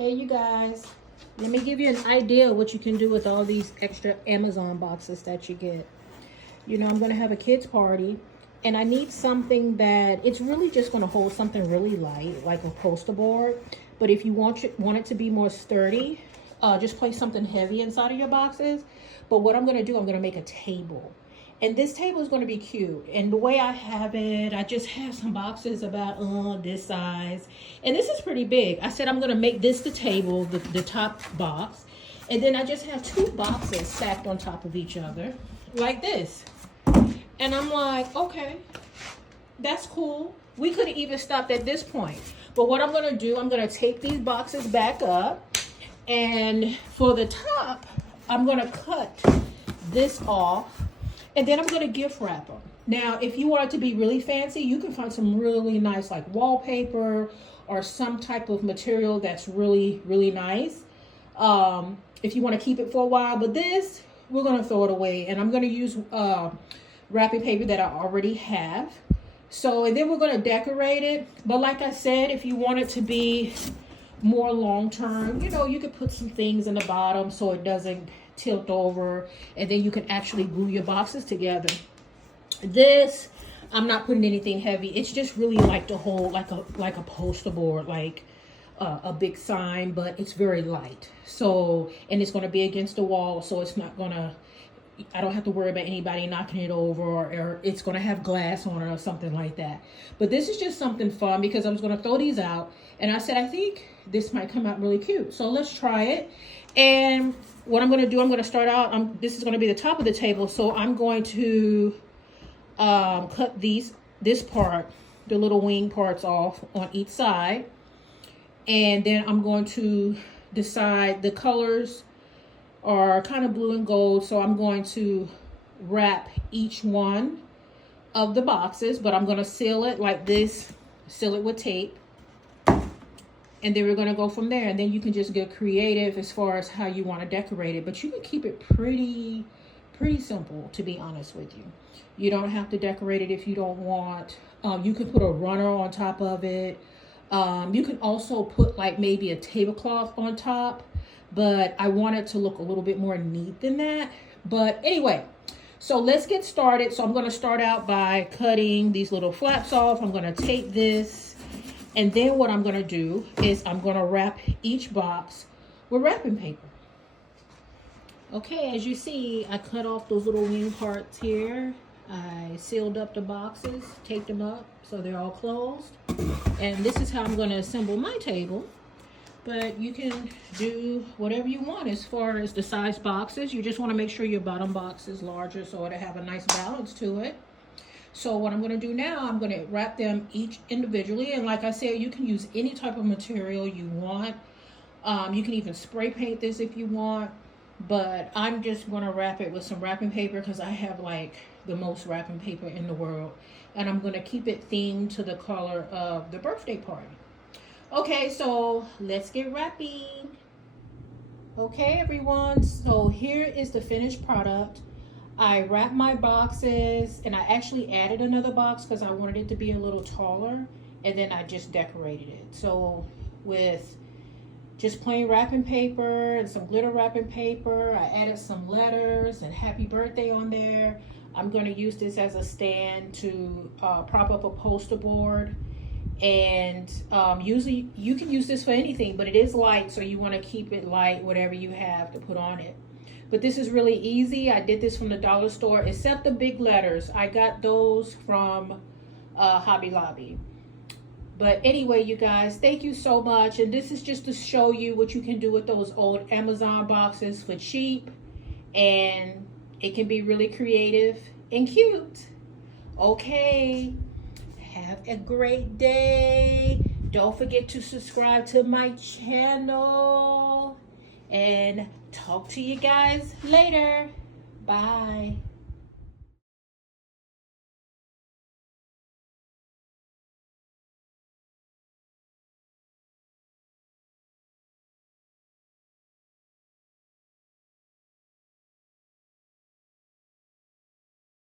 Hey you guys, let me give you an idea of what you can do with all these extra Amazon boxes that you get. You know, I'm going to have a kids party and I need something that it's really just going to hold something really light, like a poster board. But if you want it to be more sturdy, just place something heavy inside of your boxes. But what I'm going to do, I'm going to make a table. And this table is going to be cute. And the way I have it, I just have some boxes about this size. And this is pretty big. I said I'm going to make this the table, the top box. And then I just have two boxes stacked on top of each other like this. And I'm like, okay, that's cool. We could have even stopped at this point. But what I'm going to do, I'm going to take these boxes back up. And for the top, I'm going to cut this off. And then I'm going to gift wrap them. Now, if you want it to be really fancy, you can find some really nice like wallpaper or some type of material that's really, really nice. If you want to keep it for a while. But this, we're going to throw it away. And I'm going to use wrapping paper that I already have. So, and then we're going to decorate it. But like I said, if you want it to be more long-term, you know, you could put some things in the bottom so it doesn't tilt over, and then you can actually glue your boxes together. This, I'm not putting anything heavy. It's just really like to hold like a poster board, like a big sign, but it's very light. So, and it's going to be against the wall, so it's not going to, I don't have to worry about anybody knocking it over, or it's going to have glass on it or something like that. But this is just something fun because I was going to throw these out, and I said I think this might come out really cute. So let's try it. And what I'm going to do, I'm going to start out, this is going to be the top of the table, so I'm going to cut this part, the little wing parts off on each side. And then I'm going to decide the colors are kind of blue and gold, so I'm going to wrap each one of the boxes, but I'm going to seal it like this, seal it with tape. And then we're going to go from there. And then you can just get creative as far as how you want to decorate it. But you can keep it pretty simple, to be honest with you. You don't have to decorate it if you don't want. You can put a runner on top of it. You can also put like maybe a tablecloth on top. But I want it to look a little bit more neat than that. But anyway, so let's get started. So I'm going to start out by cutting these little flaps off. I'm going to tape this. And then what I'm going to do is I'm going to wrap each box with wrapping paper. Okay, as you see, I cut off those little wing parts here. I sealed up the boxes, taped them up so they're all closed. And this is how I'm going to assemble my table. But you can do whatever you want as far as the size boxes. You just want to make sure your bottom box is larger so it'll have a nice balance to it. So what I'm going to do now, I'm going to wrap them each individually. And like I said, you can use any type of material you want. You can even spray paint this if you want. But I'm just going to wrap it with some wrapping paper because I have like the most wrapping paper in the world. And I'm going to keep it themed to the color of the birthday party. Okay, so let's get wrapping. Okay, everyone. So here is the finished product. I wrapped my boxes and I actually added another box because I wanted it to be a little taller, and then I just decorated it. So with just plain wrapping paper and some glitter wrapping paper, I added some letters and happy birthday on there. I'm going to use this as a stand to prop up a poster board. And usually you can use this for anything, but it is light, so you want to keep it light, whatever you have to put on it. But this is really easy. I did this from the dollar store, except the big letters. I got those from Hobby Lobby. But anyway, you guys, thank you so much. And this is just to show you what you can do with those old Amazon boxes for cheap. And it can be really creative and cute. Okay, have a great day. Don't forget to subscribe to my channel. And talk to you guys later. Bye.